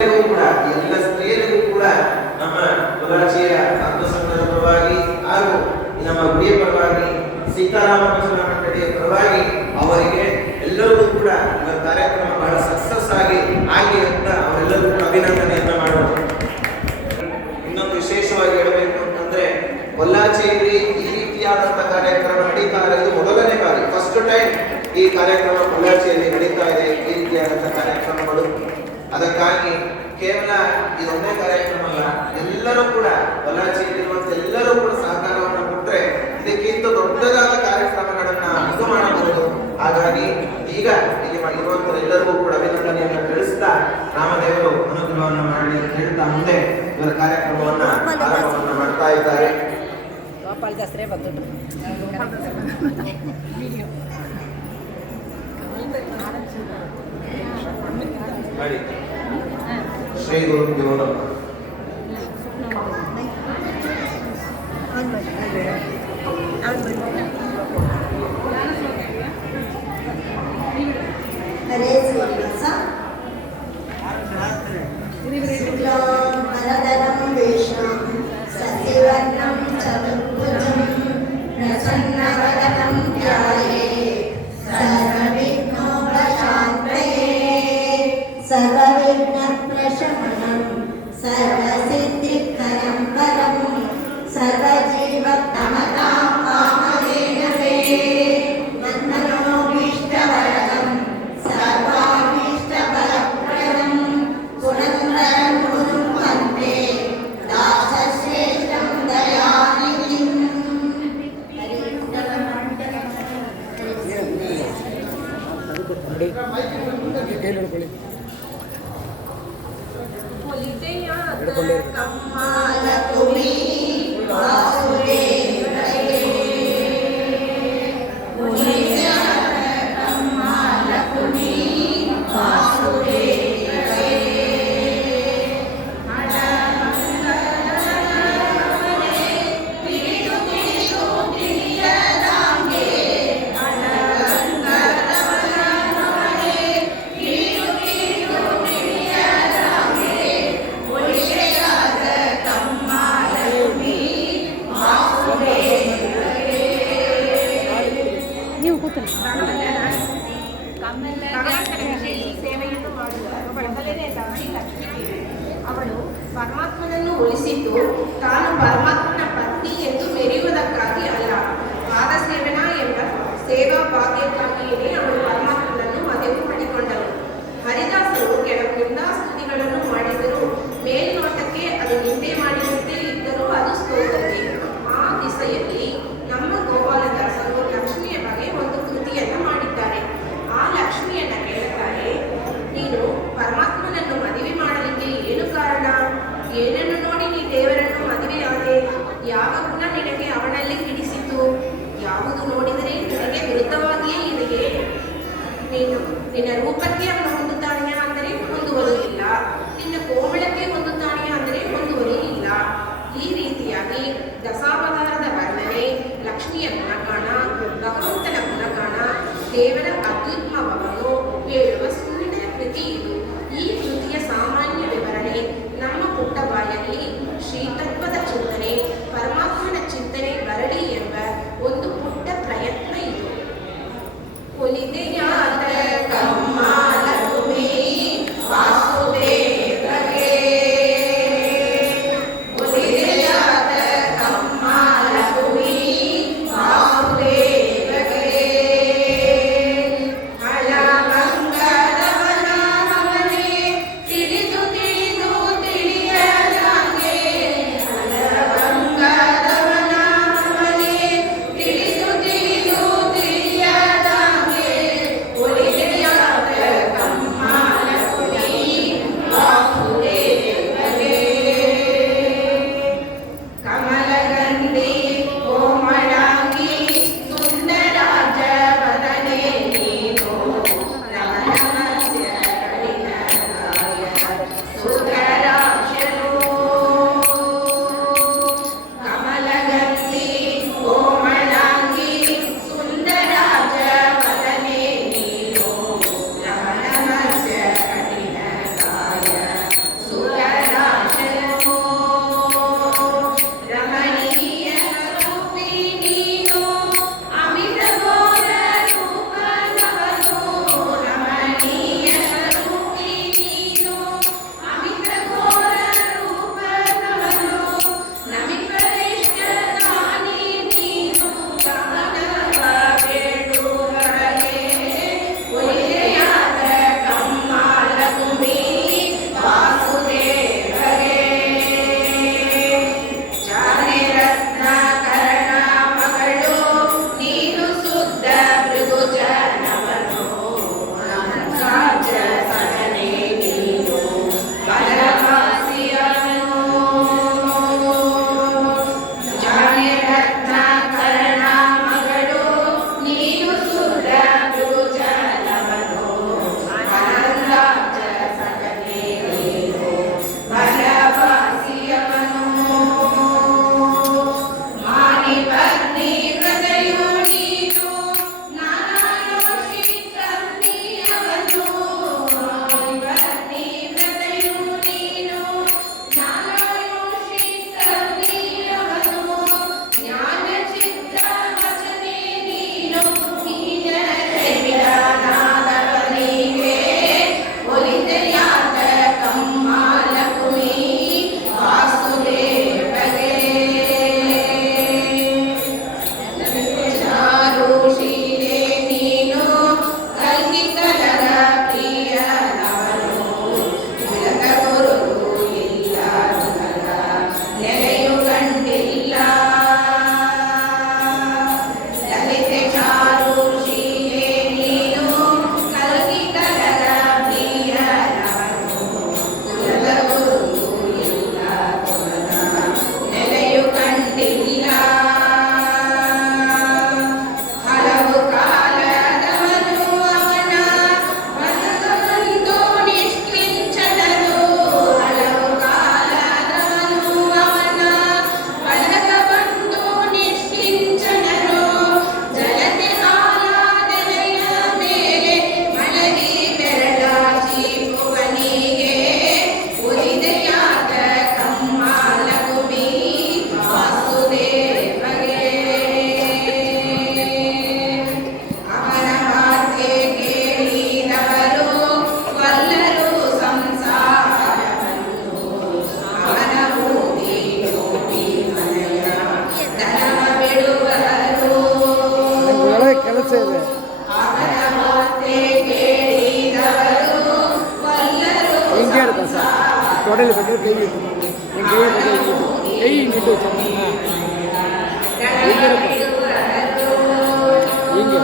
ಕೂಡ ಎಲ್ಲ ಸ್ತ್ರೀಯರಿಗೂ ಕೂಡ ನಮ್ಮ ಕೊಲಾಚಿಯ ಸಂಘದ ಪರವಾಗಿ ಹಾಗೂ ನಮ್ಮ ಗುಡಿಯ ಪರವಾಗಿ ಸೀತಾರಾಮ ಭಜನಾ ಮಂಡಳಿಯ ಪರವಾಗಿ ಅವರಿಗೆ ಎಲ್ಲರಿಗೂ ಕೂಡ ಕಾರ್ಯಕ್ರಮ ಬಹಳ ಸಕ್ಸಸ್ ಆಗಿ ಅಂತ ಅವರೆಲ್ಲರಿಗೂ ಕೂಡ ಅಭಿನಂದನೆಯನ್ನ ಮಾಡೋಣ. ಇನ್ನೊಂದು ವಿಶೇಷವಾಗಿ ಹೇಳಬೇಕು ಅಂತಂದ್ರೆ ಕೊಲ್ಲಾಚಿಯಲ್ಲಿ ಈ ರೀತಿಯಾದಂತಹ ಕಾರ್ಯಕ್ರಮ ನಡೀತಾ ಇರೋದು ಮೊದಲನೇ ಬಾರಿ, ಫಸ್ಟ್ ಟೈಮ್ ಈ ಕಾರ್ಯಕ್ರಮ ಕೊಲ್ಲಾಚಿಯಲ್ಲಿ ನಡೀತಾ ಇದೆ. ಈ ರೀತಿಯಾದಂತಹ ಕಾರ್ಯಕ್ರಮಗಳು ಅದಕ್ಕಾಗಿ ಕೇವಲ ಇದೊಂದೇ ಕಾರ್ಯಕ್ರಮ ಅಲ್ಲ, ಎಲ್ಲರೂ ಕೂಡ ಕೊಲ್ಲಾಚಿಯಲ್ಲಿರುವಂತ ಎಲ್ಲರೂ ಕೂಡ ಸಹಕಾರವನ್ನು ಕೊಟ್ಟರೆ ಇದಕ್ಕಿಂತ ದೊಡ್ಡದಾದ ಕಾರ್ಯಕ್ರಮಗಳನ್ನ ಇದು ಮಾಡಬಹುದು. ಹಾಗಾಗಿ ಈಗ ಇಲ್ಲಿ ಇರುವಂತ ಎಲ್ಲರಿಗೂ ಕೂಡ ಅಭಿನಂದನೆಯನ್ನು ತಿಳಿಸ್ತಾ ರಾಮದೇವರು ಅನುಗ್ರಹವನ್ನು ಮಾಡಲಿ ಅಂತ ಹೇಳ್ತಾ ಮುಂದೆ ಇವರ ಕಾರ್ಯಕ್ರಮವನ್ನ ಆರಂಭವನ್ನು ಮಾಡ್ತಾ ಇದ್ದಾರೆ. ಶ್ರೀ ಗುರುಭ್ಯೋ ನಮಃ. ಹರೇ ಶ್ರೀನಿವಾಸ. ಶುಕ್ಲಾಂ ವರದರಂ ವಿಷ್ಣುಂ ಶಶಿವರ್ಣಂ ಚತುರ್ಭುಜಂ ಪ್ರಸನ್ನವದನಂ ಧ್ಯಾಯೇತ್ ಸರ್ವವಿಘ್ನೋಪಶಾಂತಯೇ ಸರ್ವವಿಘ್ನಪ್ರಶಮನಂ ಸರ್ವಸಿದ್ಧಿಕರಂ ಪರಂ ಸರ್ವಜೀವತಮತಾಂ ಕಾಮಧೇನವೇ ಮನ್ಮನೋಭೀಷ್ಟವರದಂ ಸರ್ವಾಭೀಷ್ಟಫಲಪ್ರದಂ ಪುರಂದರಂ ಗುರುಂ ವಂದೇ ದಾಸಶ್ರೇಷ್ಠಂ ದಯಾನಿಧಿಂ. ಕಮ್ಮಾಲಕುಮಿ ವಾಸುದೇವರೇ ಕಮ್ಮಾಲಕುಮಿ ವಾಸುದೇವರೇ ಸೇವೆಯನ್ನು ಮಾಡುವ ಮೊದಲನೇ ದಾಸಿ ಲಕ್ಷ್ಮೀ. ಅವಳು ಪರಮಾತ್ಮನನ್ನು ಉಳಿಸಿದ್ದು ತಾನು ಪರಮಾತ್ಮನ ಪತ್ನಿ ಎಂದು ಮೆರೆಯುವುದಕ್ಕಾಗಿ ಅಲ್ಲ, ಪಾದ ಸೇವನಾ ಎಂಬ ಸೇವಾ ಭಾಗ್ಯಕ್ಕಾಗಿಯೇ ಅವಳು ಪರಮಾತ್ಮನನ್ನು ಮದುವೆ ಮಾಡಿಕೊಂಡಳು. ಹರಿದಾಸರು ಕೆಲವು ನಿಂದಾಸ್ತುತಿಗಳನ್ನು ಮಾಡಿದರೂ ಮೇಲ್ನೋಟಕ್ಕೆ ಅದು ನಿಂದೆ ಮಾಡಿದಂತೆ ಇದ್ದರೂ ಅದು ಸ್ತೋತ್ರತೆ. ಆ ದಿಸೆಯಲ್ಲಿ ನಮ್ಮ ಗೋಪಾಲದಾಸರು ಲಕ್ಷ್ಮಿಯ ಬಗ್ಗೆ ಒಂದು ಕೃತಿಯನ್ನು ಮಾಡಿದ್ದಾರೆ. ಆ ಲಕ್ಷ್ಮಿಯನ್ನ ಕೇಳುತ್ತಾರೆ, ನೀನು ಪರಮಾತ್ಮನನ್ನು ಮದುವೆ ಮಾಡಲಿಕ್ಕೆ ಏನು ಕಾರಣ? ಏನನ್ನು ನೋಡಿ ನೀ ದೇವರನ್ನು ಮದುವೆಯಾದೆ? ಯಾವ ಗುಣ ತೊಡೆಯಲ್ಲಿ ಬೇಕಾದ್ರೆ ಕೈ ಇಟ್ಟು ನಿಮ್ಮ ಕೈ ಬೇಕಾದ್ರೆ ಕೈ ಹಿಂಗಿಟ್ಟು ಚೆನ್ನಾಗಿ ಹಿಂಗೆ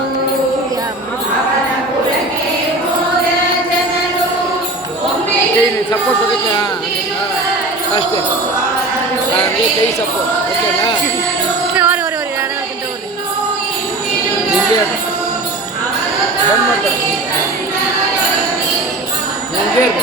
ಕೈ ಸಪೋರ್ಟ್ ಬರುತ್ತೆ ಅಷ್ಟೇ ಹಾಗೆ ಕೈ ಸಪೋರ್ಟ್ ಓಕೆನಾ ಹಿಂಗೆ ಬಂದ್ ಮಾಡ್ತಾರೆ ಹಿಂಗೆ ಇರ್ಬೇಕು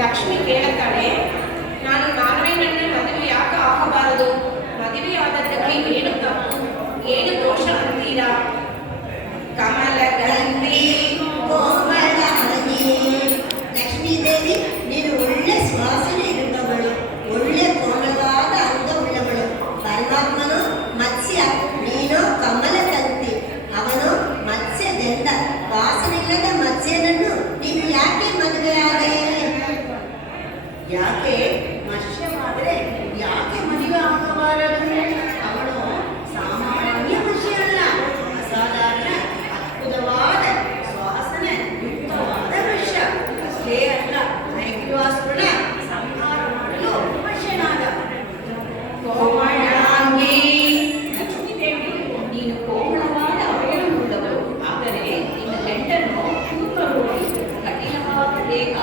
ಲಕ್ಷ್ಮಿ ಕೇಳುತ್ತಾಳೆ, ನಾನು ನಾರಾಯಣನ ಮದುವೆ ಯಾಕೆ ಆಗಬಾರದು? ಮದುವೆಯಾದದ್ದಕ್ಕೆ ಏನು ತಪ್ಪು, ಏನು ದೋಷ ಅಂತೀರಾ? ಕಮಲಗಂಧಿ ಲಕ್ಷ್ಮೀದೇವಿ, ನೀನು ಒಳ್ಳೆ ಸುವಾಸನೆ ಇರುವವಳು, ಒಳ್ಳೆ ಕೋಮಲವಾದ ಅಂಗವುಳ್ಳವಳು. ಪರಮಾತ್ಮನು ಮತ್ಸ್ಯ, ನೀನು ಕಮಲಗಂಧಿ, ಅವನು ಮತ್ಸ್ಯದಂಡ. ವಾಸನಿಲ್ಲದ ಮತ್ಸ್ಯನನ್ನು ನೀನು ಯಾಕೆ ಮದುವೆಯಾದೆ? ಯಾಕೆ ಮತ್ಸ್ಯವಾದರೆ ಯಾಕೆ ಮದುವೆ ಆಗಬಾರದು? ಅವನು ಸಾಮಾನ್ಯ ಮತ್ಸ್ಯ ಅಲ್ಲ, ಅಸಾಧಾರಣ ಅದ್ಭುತವಾದ ಸುವಾಸನೆ ಯುಕ್ತವಾದ ಮತ್ಸ್ಯ. ಅಷ್ಟೇ ಅಲ್ಲ, ಹೈಗ್ರೀವಾಸುರನ ಸಂಹಾರ ಮಾಡಲು ಮತ್ಸ್ಯನಾದ. ಕೋಮಲಾಂಗಿ, ಲಕ್ಷ್ಮೀದೇವಿ, ನೀನು ಕೋಮಲವಾದ ಅವಯವವುಳ್ಳವಳು. ಆದರೆ ನಿನ್ನ ಗಂಡನು ಶೂದ್ರರೂಪಿ, ಕಠಿಣವಾದ ದೇಹ,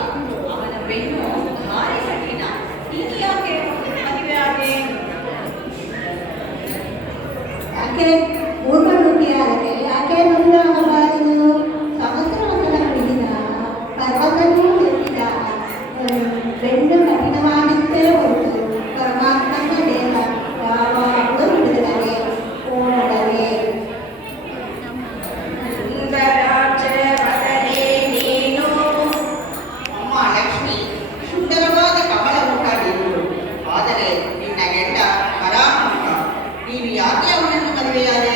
ಅವನ ಬೆನ್ನು ಭಾರಿ ಕಠಿಣ. ನೀನು ಯಾಕೆ ಮದುವೆಯಾದೆ? ಯಾಕೆ ಪೂರ್ವನುಡಿಯಾದರೆ ಯಾಕೆ ಮದುವೆ ಆಗಬಾರದು? ಸಮುದ್ರವನ್ನು ಹಿಡಿದ, ಪರ್ವತನೂ ಎತ್ತಿದ, ಬೆಂಡು ಕಠಿಣವಾಗಿದ್ದೇ ಹೊರತು ಪರಮಾತ್ಮನ ದೇಹ ಯಾವಾಗಲೂ ಹಿಡಿದರೆ ಓಡಲೇ. ಸುಂದರಾಕ್ಷವದನೆ ನೀನು. ಅಮ್ಮ ಲಕ್ಷ್ಮಿ ಸುಂದರವಾದ ಕಮಲಮುಖ, ಆದರೆ ನಿನ್ನ ಗಂಡ ಪರಾಮುಖ. ನೀನು ಯಾಕೆ ಅವನನ್ನು ಮದುವೆಯಾದೆ?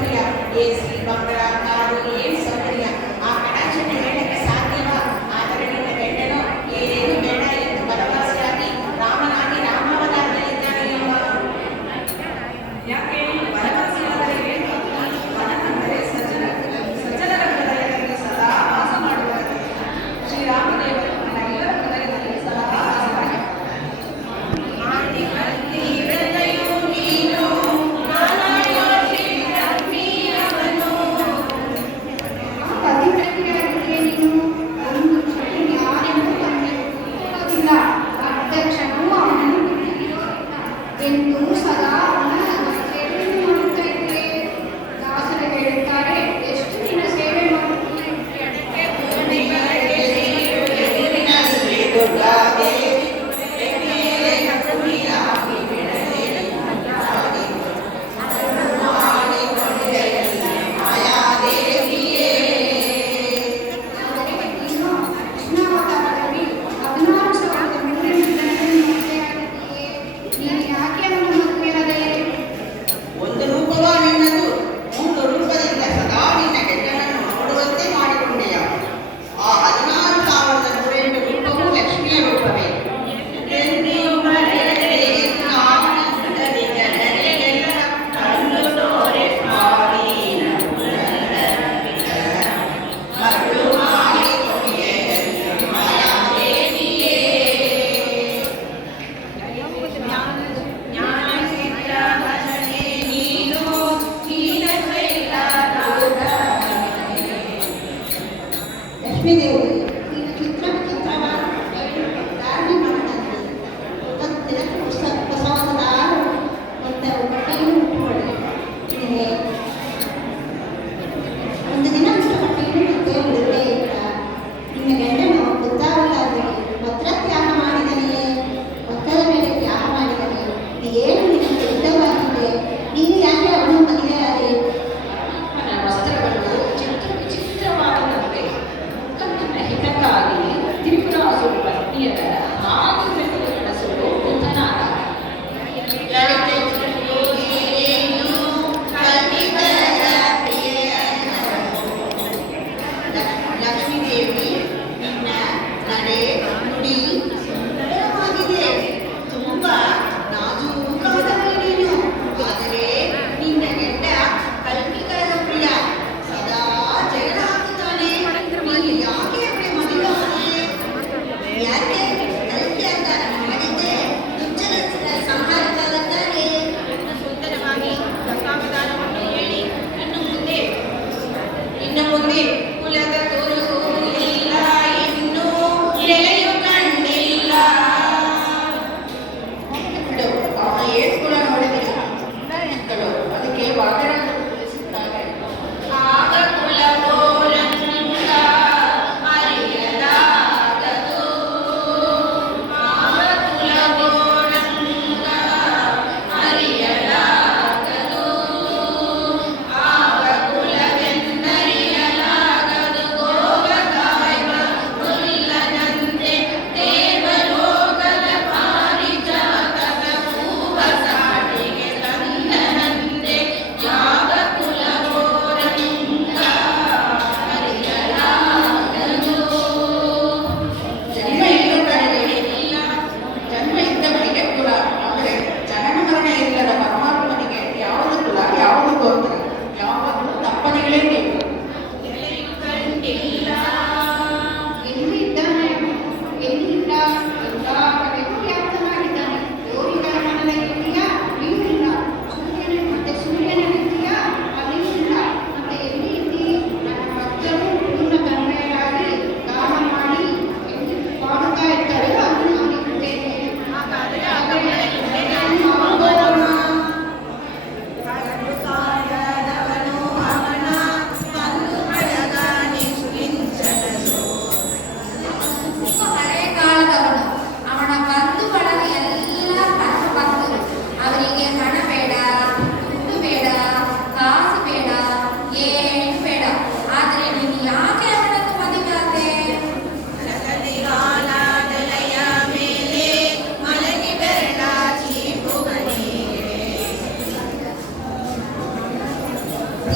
ಸೌಕರ್ಯ, AC, ಬಂಗಲ, ಕಾರು, ಏನು ಸೌಕರ್ಯ? ಆ ಕಟಾಕ್ಷತೆ ಹೇಳಕ್ಕೆ ಸಾಧ್ಯವಾ? ಆದರೆ ನಿನ್ನ ಗಂಡನು ಏನೇನು ಬೇಡ ಎಂದು ಭರವಸೆಯಾಗಿ ರಾಮನಾಗಿ ರಾಮಾವತಾರದಲ್ಲಿದ್ದಾನೆ ಎಂಬ. ಯಾಕೆ ಭರವಸೆಯಾದರೆ ಏನು? ವನವೆಂದರೆ ಸಜ್ಜನರ ಹೃದಯದಲ್ಲಿ ಸದಾ ವಾಸ ಮಾಡುವ ಶ್ರೀರಾಮದೇವರು ನಮ್ಮೆಲ್ಲರ ಹೃದಯದಲ್ಲಿ ಸದಾ ವಾಸ ಮಾಡುತ್ತಾರೆ. ಪವಿತ್ರತೆಯಾಗಿಯೇ ನೀನು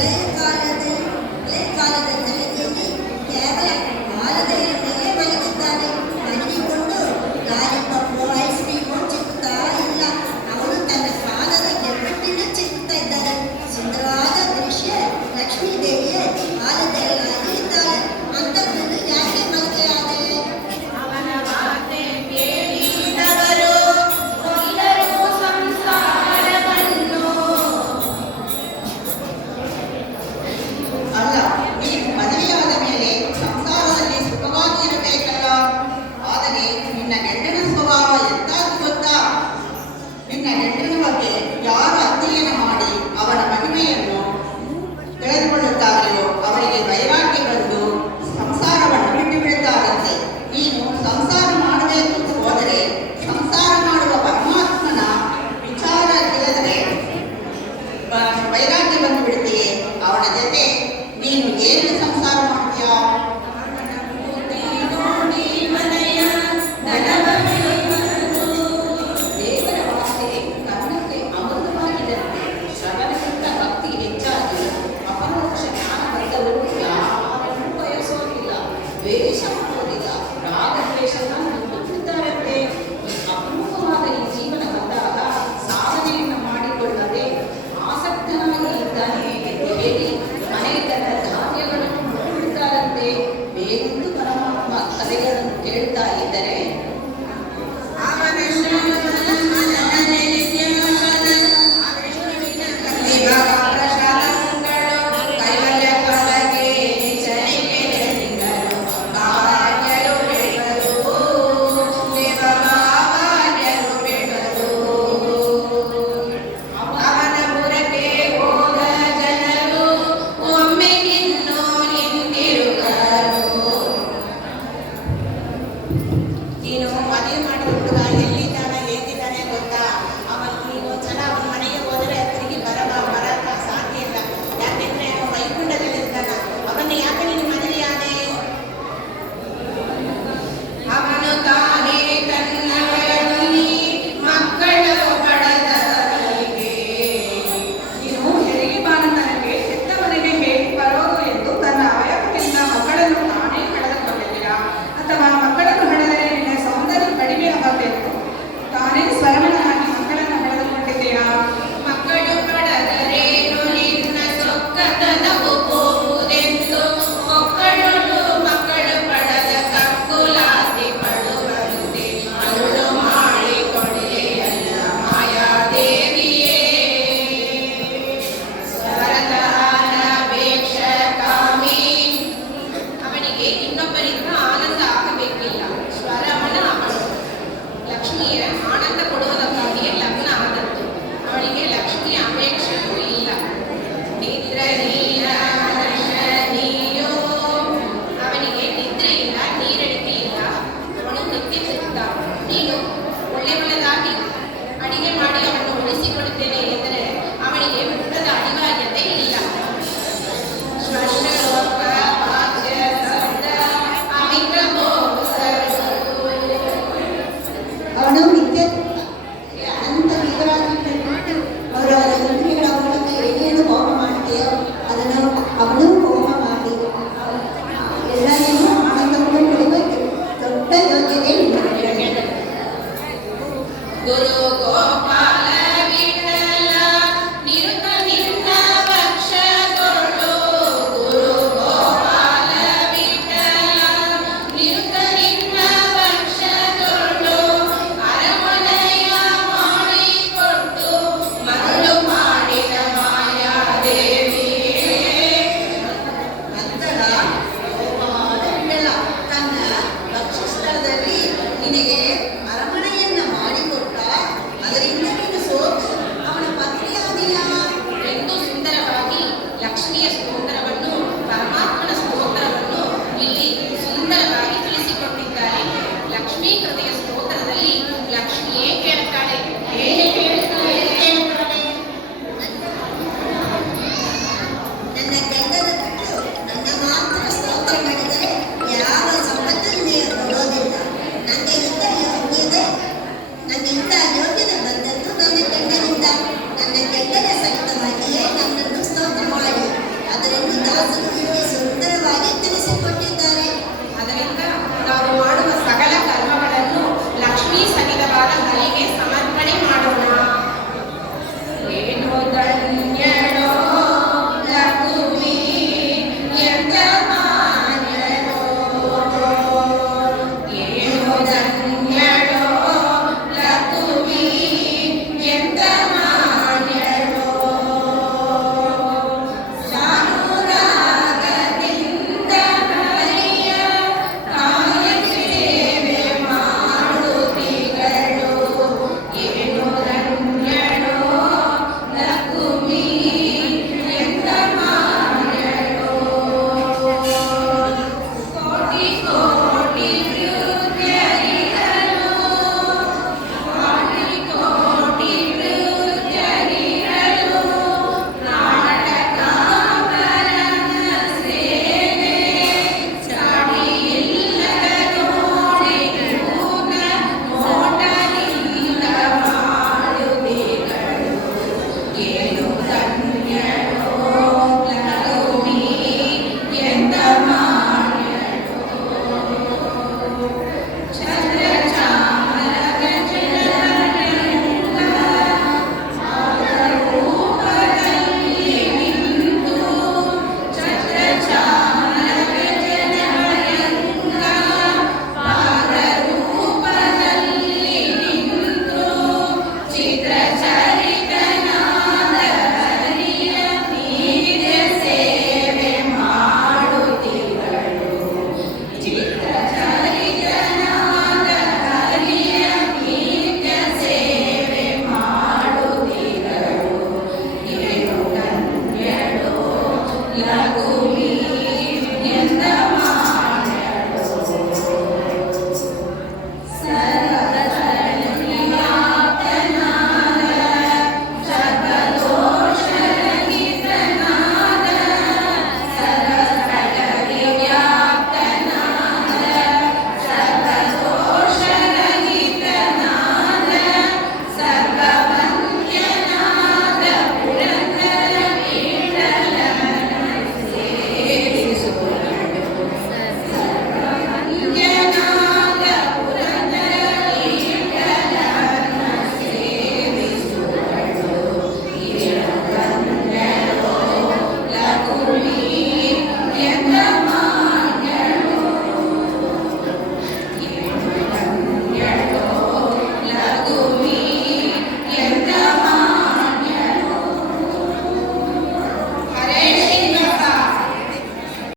ಹಳೆಯ ಕಾಲದ ತಲೆಯಲ್ಲಿ ಕೇವಲ ಆಲದೆಯ ಮೇಲೆ ಮಲಗಿದ್ದಾನೆ. ಮಲಗಿಕೊಂಡು ಲಾಲಿಪಾಪು ಐಸ್ ಕ್ರೀಮು ಚಿಕ್ಕುತ್ತಾ ಇಲ್ಲ. ಅವನು ತನ್ನ ಕಾಲದ ಗೆಬ್ಬೆಟ್ಟಿನ ಚಿಕ್ಕುತ್ತಾ ಇದ್ದಾನೆ. ಸುಂದರವಾದ ದೃಶ್ಯ. ಲಕ್ಷ್ಮೀ ದೇವಿಯೇ ಆಲದೆಯಲ್ಲಾಗಿ ಇದ್ದಾಳೆ. ಅಂತವನು ಯಾಕೆ ಮಲಗೆಯಾದೆ? ಅವನ ಮಾತೆ ಕೇಳಿದವರು ಕೊಲ್ಲರು ಸಂಸಾರವನ್ನು. ಯಾಕೋ